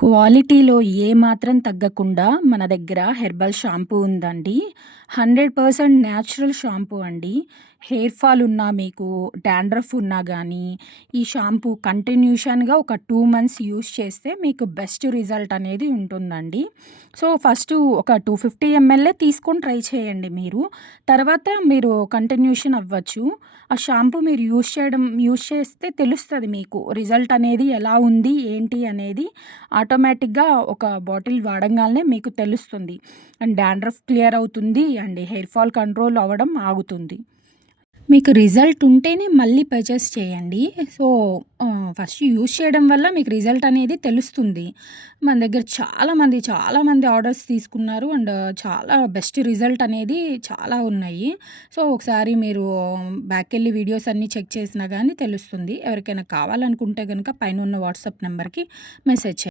క్వాలిటీలో ఏమాత్రం తగ్గకుండా మన దగ్గర హెర్బల్ షాంపూ ఉందండి. 100% న్యాచురల్ షాంపూ అండి. హెయిర్ ఫాల్ ఉన్నా, మీకు డాండ్రఫ్ ఉన్నా గానీ, ఈ షాంపూ కంటిన్యూషన్‌గా ఒక 2 మంత్స్ యూజ్ చేస్తే మీకు బెస్ట్ రిజల్ట్ అనేది ఉంటుందండి. సో, ఫస్టు ఒక 250 ఎంఎల్‌ఏ తీసుకొని ట్రై చేయండి మీరు. తర్వాత మీరు కంటిన్యూషన్ అవ్వచ్చు. ఆ షాంపూ మీరు యూజ్ చేస్తే తెలుస్తది మీకు. రిజల్ట్ అనేది ఎలా ఉంది, ఏంటి అనేది ఆటోమేటిక్‌గా ఒక బాటిల్ వాడంగాల్నే మీకు తెలుస్తుంది. అండ్ డాండ్రఫ్ క్లియర్ అవుతుంది. అండ్ హెయిర్ ఫాల్ కంట్రోల్ అవ్వడం ఆగుతుంది. మీకు రిజల్ట్ ఉంటేనే మళ్ళీ పర్చేస్ చేయండి. సో, ఫస్ట్ యూజ్ చేయడం వల్ల మీకు రిజల్ట్ అనేది తెలుస్తుంది. మన దగ్గర చాలా మంది ఆర్డర్స్ తీసుకున్నారు. అండ్ చాలా బెస్ట్ రిజల్ట్ అనేది చాలా ఉన్నాయి. సో, ఒకసారి మీరు బ్యాకెళ్ళి వీడియోస్ అన్నీ చెక్ చేసినా గానీ తెలుస్తుంది. ఎవరికైనా కావాలనుకుంటే గనక పైనున్న వాట్సాప్ నంబర్‌కి మెసేజ్ చేయండి.